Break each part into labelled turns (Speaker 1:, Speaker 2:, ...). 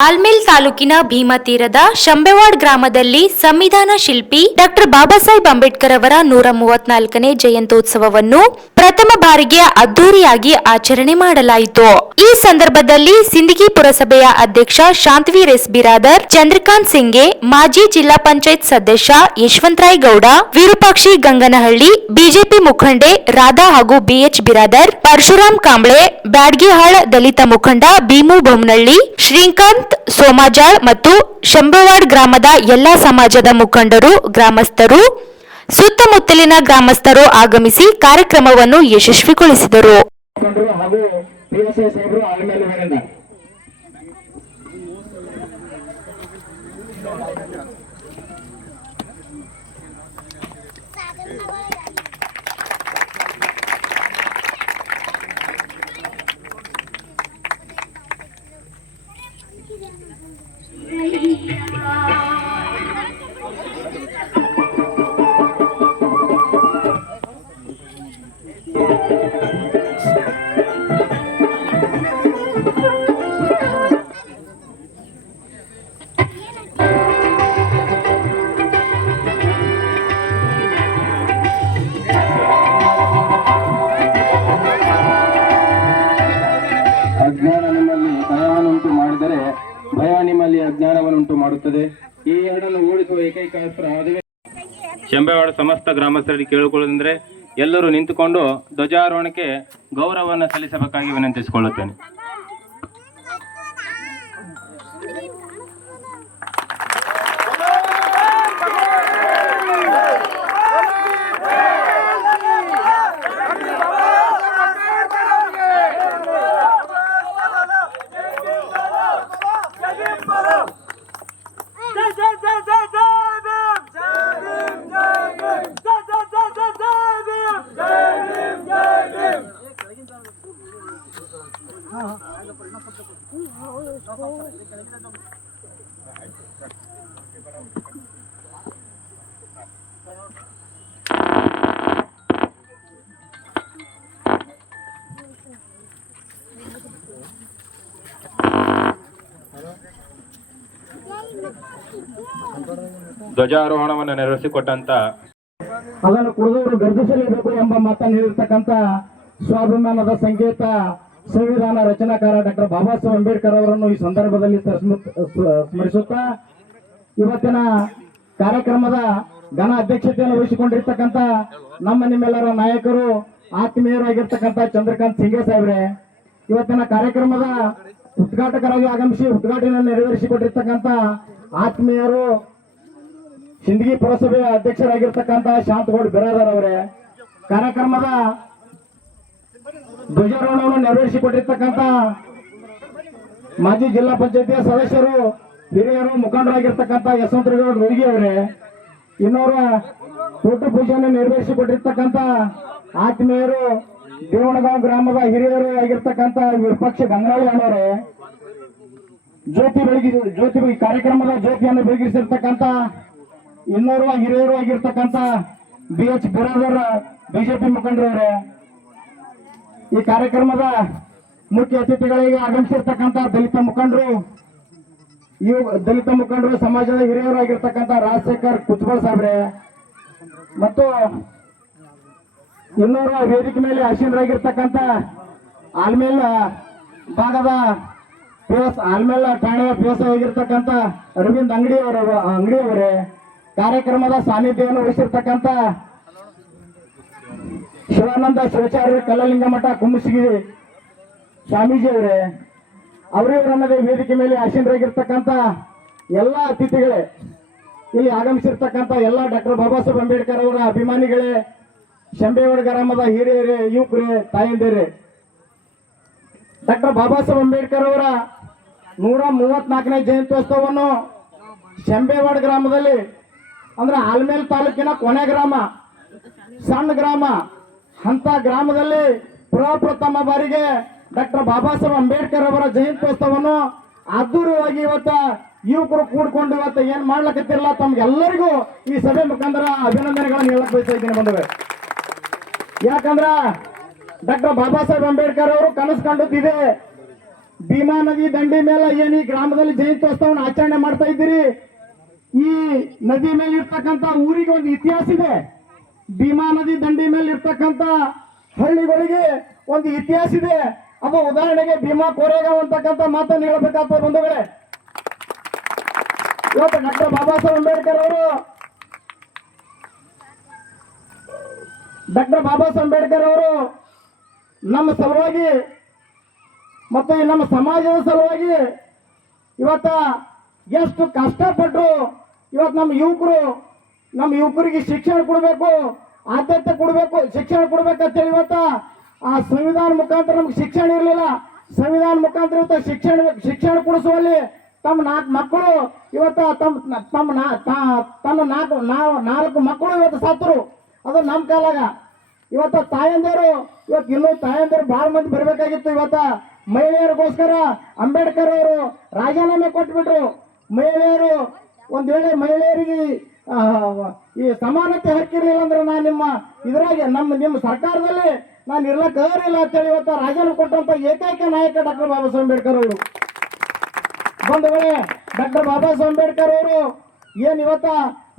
Speaker 1: ಆಲ್ಮೇಲ್ ತಾಲೂಕಿನ ಭೀಮತೀರದ ಶಂಬೆವಾಡ್ ಗ್ರಾಮದಲ್ಲಿ ಸಂವಿಧಾನ ಶಿಲ್ಪಿ ಡಾಕ್ಟರ್ ಬಾಬಾ ಸಾಹೇಬ್ ಅಂಬೇಡ್ಕರ್ ಅವರ ನೂರ ಮೂವತ್ನಾಲ್ಕನೇ ಜಯಂತ್ಯೋತ್ಸವವನ್ನು ಪ್ರಥಮ ಬಾರಿಗೆ ಅದ್ದೂರಿಯಾಗಿ ಆಚರಣೆ ಮಾಡಲಾಯಿತು. ಈ ಸಂದರ್ಭದಲ್ಲಿ ಸಿಂದಗಿ ಪುರಸಭೆಯ ಅಧ್ಯಕ್ಷ ಶಾಂತವೀರ್ ಎಸ್ ಬಿರಾದರ್ ಚಂದ್ರಕಾಂತ್ ಸಿಂಗೆ, ಮಾಜಿ ಜಿಲ್ಲಾ ಪಂಚಾಯತ್ ಸದಸ್ಯ ಯಶವಂತರಾಯ್ ಗೌಡ, ವಿರೂಪಾಕ್ಷಿ ಗಂಗನಹಳ್ಳಿ, ಬಿಜೆಪಿ ಮುಖಂಡೆ ರಾಧಾ ಹಾಗೂ ಬಿಎಚ್ ಬಿರಾದರ್ ಪರಶುರಾಮ್ ಕಾಂಬ್ಳೆ, ಬ್ಯಾಡ್ಗಿಹಾಳ್ ದಲಿತ ಮುಖಂಡ ಭೀಮು ಬೊಮ್ಮನಹಳ್ಳಿ ಶ್ರೀಕಾಂತ್ ಸೋಮಾಜಾಳ್ ಮತ್ತು ಶಂಭವಾಡ್ ಗ್ರಾಮದ ಎಲ್ಲಾ ಸಮಾಜದ ಮುಖಂಡರು, ಗ್ರಾಮಸ್ಥರು ಸುತ್ತಮುತ್ತಲಿನ ಗ್ರಾಮಸ್ಥರು ಆಗಮಿಸಿ ಕಾರ್ಯಕ್ರಮವನ್ನು ಯಶಸ್ವಿಗೊಳಿಸಿದರು.
Speaker 2: ಶಂಬೆವಾಡ ಸಮಸ್ತ ಗ್ರಾಮಸ್ಥರಲ್ಲಿ ಕೇಳಿಕೊಳ್ಳುವುದಂದ್ರೆ ಎಲ್ಲರೂ ನಿಂತುಕೊಂಡು ಧ್ವಜಾರೋಹಣಕ್ಕೆ ಗೌರವವನ್ನು ಸಲ್ಲಿಸಬೇಕಾಗಿ ವಿನಂತಿಸಿಕೊಳ್ಳುತ್ತೇನೆ. ಧ್ವಜಾರೋಹಣವನ್ನು ನೆರವೇರಿಸಿಕೊಟ್ಟಂತ
Speaker 3: ಅದನ್ನು ಕುಡಿದವರು ಗರ್ಜಿಸಲೇಬೇಕು ಎಂಬ ಮಾತನ್ನು ಹೇಳಿರ್ತಕ್ಕಂಥ ಸ್ವಾಭಿಮಾನದ ಸಂಕೇತ ಸಂವಿಧಾನ ರಚನಾಕಾರ ಡಾಕ್ಟರ್ ಬಾಬಾ ಸಾಹೇಬ್ ಅಂಬೇಡ್ಕರ್ ಅವರನ್ನು ಈ ಸಂದರ್ಭದಲ್ಲಿ ಸ್ಮರಿಸುತ್ತಾ ಇವತ್ತಿನ ಕಾರ್ಯಕ್ರಮದ ಘನ ಅಧ್ಯಕ್ಷತೆಯನ್ನು ವಹಿಸಿಕೊಂಡಿರ್ತಕ್ಕಂಥ ನಮ್ಮ ನಿಮ್ಮೆಲ್ಲರ ನಾಯಕರು, ಆತ್ಮೀಯರಾಗಿರ್ತಕ್ಕಂಥ ಚಂದ್ರಕಾಂತ್ ಸಿಂಗೆ ಸಾಹೇಬ್ರೆ, ಇವತ್ತಿನ ಕಾರ್ಯಕ್ರಮದ ಉದ್ಘಾಟಕರಾಗಿ ಆಗಮಿಸಿ ಉದ್ಘಾಟನೆ ನೆರವೇರಿಸಿಕೊಟ್ಟಿರ್ತಕ್ಕಂಥ ಆತ್ಮೀಯರು ಸಿಂದಗಿ ಪುರಸಭೆಯ ಅಧ್ಯಕ್ಷರಾಗಿರ್ತಕ್ಕಂತಹ ಶಾಂತಗೌಡ ಬಿರಾದರ್ ಅವರೇ, ಕಾರ್ಯಕ್ರಮದ ಧ್ವಜಾರೋಹಣವನ್ನು ನೆರವೇರಿಸಿಕೊಟ್ಟಿರ್ತಕ್ಕಂಥ ಮಾಜಿ ಜಿಲ್ಲಾ ಪಂಚಾಯತಿಯ ಸದಸ್ಯರು, ಹಿರಿಯರು, ಮುಖಂಡರಾಗಿರ್ತಕ್ಕಂಥ ಯಶವಂತರಗೌಡ ರೋಗಿ ಅವರೇ ಇನ್ನೋರ ಊಟ ಪೂಜೆಯನ್ನು ನೆರವೇರಿಸಿಕೊಟ್ಟಿರ್ತಕ್ಕಂಥ ಆತ್ಮೀಯರು ದೇವಣಗಾಂವ್ ಗ್ರಾಮದ ಹಿರಿಯರು ಆಗಿರ್ತಕ್ಕಂಥ ವಿಪಕ್ಷ ಗಂಗಾಳಿ ಅಣ್ಣವರೇ, ಜ್ಯೋತಿ ಬೆಳಗಿ, ಜ್ಯೋತಿ ಕಾರ್ಯಕ್ರಮದ ಜ್ಯೋತಿಯನ್ನು ಬೆಳಗಿಸಿರ್ತಕ್ಕಂಥ ಇನ್ನೋರ್ವ ಹಿರಿಯರು ಆಗಿರ್ತಕ್ಕಂಥ ಬಿ ಎಚ್ ಬಿರಾದರ್ ಬಿಜೆಪಿ ಮುಖಂಡರವರೇ, ಈ ಕಾರ್ಯಕ್ರಮದ ಮುಖ್ಯ ಅತಿಥಿಗಳಿಗೆ ಆಗಮಿಸಿರ್ತಕ್ಕಂಥ ದಲಿತ ಮುಖಂಡರು ಇವು ದಲಿತ ಮುಖಂಡರು, ಸಮಾಜದ ಹಿರಿಯರು ಆಗಿರ್ತಕ್ಕಂಥ ರಾಜಶೇಖರ್ ಕುಚ್ಬಾಳ್ ಸಾಹೇಬ್ರೆ ಮತ್ತು ಇನ್ನೋರ್ವ ವೇದಿಕೆ ಮೇಲೆ ಅಶೀನರಾಗಿರ್ತಕ್ಕಂತ ಆಲ್ಮೇಲ್ ಭಾಗದ ಪಿಎಸ್ ಆಲ್ಮೇಲ್ ಠಾಣೆಯ ಪಿಎಸ್ ಆಗಿರ್ತಕ್ಕಂಥ ಅರವಿಂದ್ ಅಂಗಡಿ ಅವರ ಅಂಗಡಿ ಅವರೇ. ಕಾರ್ಯಕ್ರಮದ ಸಾನ್ನಿಧ್ಯವನ್ನು ವಹಿಸಿರ್ತಕ್ಕಂಥ ಶಿವಾನಂದ ಶಿವಾಚಾರ್ಯ ಕಲ್ಲಲಿಂಗ ಮಠ ಕುಮ್ಮಸಿಗಿ ಸ್ವಾಮೀಜಿ ಅವರೇ ಅವರಿವರನ್ನದೇ ವೇದಿಕೆ ಮೇಲೆ ಆಸೀನರಾಗಿರ್ತಕ್ಕಂಥ ಎಲ್ಲ ಅತಿಥಿಗಳೇ, ಇಲ್ಲಿ ಆಗಮಿಸಿರ್ತಕ್ಕಂಥ ಎಲ್ಲ ಡಾಕ್ಟರ್ ಬಾಬಾ ಸಾಹೇಬ್ ಅಂಬೇಡ್ಕರ್ ಅವರ ಅಭಿಮಾನಿಗಳೇ ಶಂಬೇವಾಡ ಗ್ರಾಮದ ಹಿರಿಯರೇ, ಯುವಕರೇ, ತಾಯಂದಿರೇ. ಡಾಕ್ಟರ್ ಬಾಬಾ ಸಾಹೇಬ್ ಅಂಬೇಡ್ಕರ್ ಅವರ ನೂರ ಮೂವತ್ನಾಲ್ಕನೇ ಜಯಂತ್ಯೋತ್ಸವವನ್ನು ಶಂಬೇವಾಡ ಗ್ರಾಮದಲ್ಲಿ ಅಂದ್ರೆ ಆಲ್ಮೇಲ್ ತಾಲೂಕಿನ ಕೊನೆ ಗ್ರಾಮ, ಸಣ್ಣ ಗ್ರಾಮ, ಅಂತ ಗ್ರಾಮದಲ್ಲಿ ಪ್ರಪ್ರಥಮ ಬಾರಿಗೆ ಡಾಕ್ಟರ್ ಬಾಬಾ ಸಾಹೇಬ್ ಅಂಬೇಡ್ಕರ್ ಅವರ ಜಯಂತ್ಯೋತ್ಸವವನ್ನು ಅದ್ದೂರಿಯಾಗಿ ಇವತ್ತ ಯುವಕರು ಕೂಡ್ಕೊಂಡು ಇವತ್ತು ಏನ್ ಮಾಡ್ಲಕತ್ತಿರಲ್ಲ ತಮ್ಗೆಲ್ಲರಿಗೂ ಈ ಸಭೆ ಮುಖಾಂತರ ಅಭಿನಂದನೆಗಳನ್ನು ಹೇಳಕ್ ಬಯಸ್ತಾ ಇದ್ದೀನಿ ಬಂದವೆ ಯಾಕಂದ್ರ ಡಾಕ್ಟರ್ ಬಾಬಾ ಸಾಹೇಬ್ ಅಂಬೇಡ್ಕರ್ ಅವರು ಕನಸು ಕಂಡುತ್ತಿದೆ. ಭೀಮಾ ನದಿ ದಂಡಿ ಮೇಲೆ ಏನ್ ಈ ಗ್ರಾಮದಲ್ಲಿ ಜಯಂತ್ಯೋತ್ಸವನ ಆಚರಣೆ ಮಾಡ್ತಾ ಇದ್ದೀರಿ? ಈ ನದಿ ಮೇಲೆ ಇರ್ತಕ್ಕಂತ ಊರಿಗೆ ಒಂದು ಇತಿಹಾಸ ಇದೆ. ಭೀಮಾ ನದಿ ದಂಡಿ ಮೇಲೆ ಇರ್ತಕ್ಕಂತ ಹಳ್ಳಿಗಳಿಗೆ ಒಂದು ಇತಿಹಾಸ ಇದೆ. ಅದು ಉದಾಹರಣೆಗೆ ಭೀಮಾ ಕೋರೆಗಾಂವ್ ಅಂತಕ್ಕಂಥ ಮಾತನ್ನು ಹೇಳಬೇಕಾಗ್ತದೆ ಬಂಧುಗಳೇ. ಇವತ್ತು ಡಾಕ್ಟರ್ ಬಾಬಾ ಸಾಹೇಬ್ ಅಂಬೇಡ್ಕರ್ ಅವರು ಡಾಕ್ಟರ್ ಬಾಬಾ ಸಾಹೇಬ್ ಅಂಬೇಡ್ಕರ್ ಅವರು ನಮ್ಮ ಸಲುವಾಗಿ ಮತ್ತು ನಮ್ಮ ಸಮಾಜದ ಸಲುವಾಗಿ ಇವತ್ತ ಎಷ್ಟು ಕಷ್ಟಪಟ್ಟರು ಇವತ್ತು ನಮ್ಮ ಯುವಕರು ನಮ್ಮ ಯುವಕರಿಗೆ ಶಿಕ್ಷಣ ಕೊಡಬೇಕು, ಆದ್ಯತೆ ಕೊಡಬೇಕು, ಶಿಕ್ಷಣ ಕೊಡ್ಬೇಕಂತೇಳಿ ಇವತ್ತು ಆ ಸಂವಿಧಾನ ಮುಖಾಂತರ ನಮ್ಗೆ ಶಿಕ್ಷಣ ಇರಲಿಲ್ಲ. ಸಂವಿಧಾನ ಮುಖಾಂತರ ಇವತ್ತು ಶಿಕ್ಷಣ ಶಿಕ್ಷಣ ಕೊಡಿಸುವಲ್ಲಿ ತಮ್ಮ ನಾಲ್ಕು ಮಕ್ಕಳು ಇವತ್ತು ತಮ್ಮ ತಮ್ಮ ತಮ್ಮ ನಾಲ್ಕು, ನಾವು, ನಾಲ್ಕು ಮಕ್ಕಳು ಇವತ್ತು ಸತ್ತರು. ಅದು ನಮ್ಮ ಕಾಲಾಗ. ಇವತ್ತು ತಾಯಂದಿರು, ಇವತ್ತು ಇನ್ನೂ ತಾಯಂದಿರು ಭಾಳ ಮಂದಿ ಬರಬೇಕಾಗಿತ್ತು ಇವತ್ತು. ಮಹಿಳೆಯರಿಗೋಸ್ಕರ ಅಂಬೇಡ್ಕರ್ ಅವರು ರಾಜೀನಾಮೆ ಕೊಟ್ಬಿಟ್ರು. ಮಹಿಳೆಯರು, ಒಂದು ವೇಳೆ ಮಹಿಳೆಯರಿಗೆ ಈ ಸಮಾನತೆ ಹಕ್ಕಿರ್ಲಿಲ್ಲ ಅಂದ್ರೆ ನಾನು ನಿಮ್ಮ ಇದ್ರಾಗೆ ನಮ್ಮ ನಿಮ್ಮ ಸರ್ಕಾರದಲ್ಲಿ ನಾನು ಇರ್ಲಕ್ಕೆ ಅಂತ ಅಂತೇಳಿ ಇವತ್ತು ರಾಜೀನಾಮೆ ಕೊಟ್ಟಂತ ಏಕೈಕ ನಾಯಕ ಡಾಕ್ಟರ್ ಬಾಬಾ ಸಾಹೇಬ್ ಅಂಬೇಡ್ಕರ್ ಅವರು. ಒಂದು ವೇಳೆ ಡಾಕ್ಟರ್ ಬಾಬಾ ಸಾಹೇಬ್ ಅಂಬೇಡ್ಕರ್ ಅವರು ಏನು ಇವತ್ತ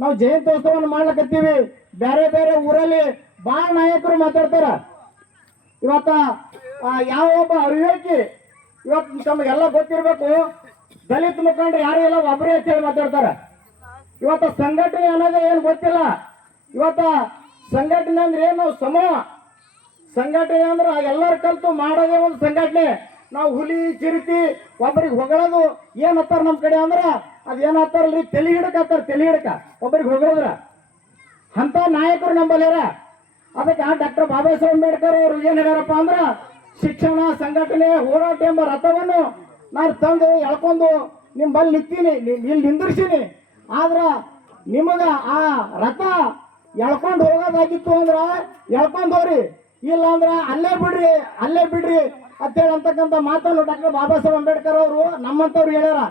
Speaker 3: ನಾವು ಜಯಂತ್ಯೋತ್ಸವವನ್ನು ಮಾಡ್ಲಕತ್ತೀವಿ ಬೇರೆ ಬೇರೆ ಊರಲ್ಲಿ ಬಾಳ ನಾಯಕರು ಮಾತಾಡ್ತಾರ. ಇವತ್ತ ಯಾವ ಒಬ್ಬ ಅವಿವೇಕಿ, ಇವತ್ತು ನಮಗೆಲ್ಲ ಗೊತ್ತಿರ್ಬೇಕು ದಲಿತ ಮುಖಂಡರು ಯಾರು ಇಲ್ಲ ಒಬ್ಬರೇ ಹೇಳಿ ಮಾತಾಡ್ತಾರ. ಇವತ್ತ ಸಂಘಟನೆ ಅನ್ನೋದೇ ಏನು ಗೊತ್ತಿಲ್ಲ. ಇವತ್ತ ಸಂಘಟನೆ ಅಂದ್ರೆ ಏನು? ಸಮೂಹ. ಸಂಘಟನೆ ಅಂದ್ರೆ ಎಲ್ಲರ ಕಲ್ತು ಮಾಡೋದೇ ಒಂದು ಸಂಘಟನೆ. ನಾವು ಹುಲಿ, ಚಿರತಿ ಒಬ್ಬರಿಗೆ ಹೊಗಳೋದು ಏನ್ ಹತ್ತಾರ ನಮ್ಮ ಕಡೆ ಅಂದ್ರ ಅದ್ ಏನ್ ಹತ್ತಾರಲ್ರಿ? ತಲೆ ಹಿಡಕ ಹತ್ತಾರ ತಲೆ ಹಿಡಕ ಒಬ್ಬರಿಗೆ ಹೊಗಳದ್ರ. ಅಂತ ನಾಯಕರು ನಂಬಲ್ಯಾರ ಅದಕ್ಕೆ ಡಾಕ್ಟರ್ ಬಾಬಾ ಸಾಹೇಬ್ ಅಂಬೇಡ್ಕರ್ ಅವರು ಏನ್ ಹೇಳ್ಯಾರಪ್ಪ ಅಂದ್ರ, ಶಿಕ್ಷಣ, ಸಂಘಟನೆ, ಹೋರಾಟ ಎಂಬ ರಥವನ್ನು ನಾನು ತಂದು, ಎಳ್ಕೊಂಡು ನಿಮ್ಮ ಬಲ್ಲಿ ನಿಂತೀನಿ ಇಲ್ಲಿ ನಿಂದಿರ್ಸೀನಿ ಆದ್ರೆ ನಿಮಗೆ ಆ ರಥ ಎಳ್ಕೊಂಡು ಹೋಗೋದಾಗಿತ್ತು ಅಂದ್ರೆ ಎಳ್ಕೊಂಡು ಹೋಗ್ರಿ. ಇಲ್ಲ ಅಂದ್ರೆ ಅಲ್ಲೇ ಬಿಡ್ರಿ ಅಲ್ಲೇ ಬಿಡ್ರಿ ಅಂತೇಳಿ ಅಂತಕ್ಕಂಥ ಮಾತನ್ನು ಡಾಕ್ಟರ್ ಬಾಬಾ ಸಾಹೇಬ್ ಅಂಬೇಡ್ಕರ್ ಅವರು ನಮ್ಮಂತವ್ರು ಹೇಳ್ಯಾರ.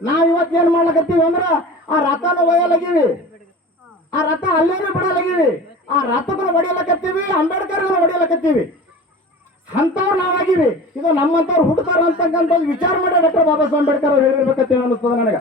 Speaker 3: ನಾವ್ ಇವತ್ತು ಏನ್ ಮಾಡ್ಲಕತ್ತೀವಿ ಅಂದ್ರ ಆ ರಥನ ಒಯ್ಯಲಾಗೀವಿ. ಆ ರಥ ಅಲ್ಲೇನೆ ಬಿಡಲಾಗೀವಿ. ಆ ರಥದ ಹೊಡಿಯಲಕತ್ತೀವಿ ಅಂಬೇಡ್ಕರ್ ಹೊಡಿಯಲಕತ್ತೀವಿ ಅಂತವ್ರು ನಾವಾಗಿವಿ ಇದು ನಮ್ಮಂತವ್ರು ಹುಡ್ತಾರ ಅಂತಕ್ಕಂಥದ್ದು ವಿಚಾರ ಮಾಡಿ ಡಾಕ್ಟರ್ ಬಾಬಾ ಸಾಹೇಬ್ ಅಂಬೇಡ್ಕರ್ ಅವ್ರು ಹೇಳಿರ್ಬೇಕಂತ ಅನಿಸ್ತದೆ ನನಗೆ.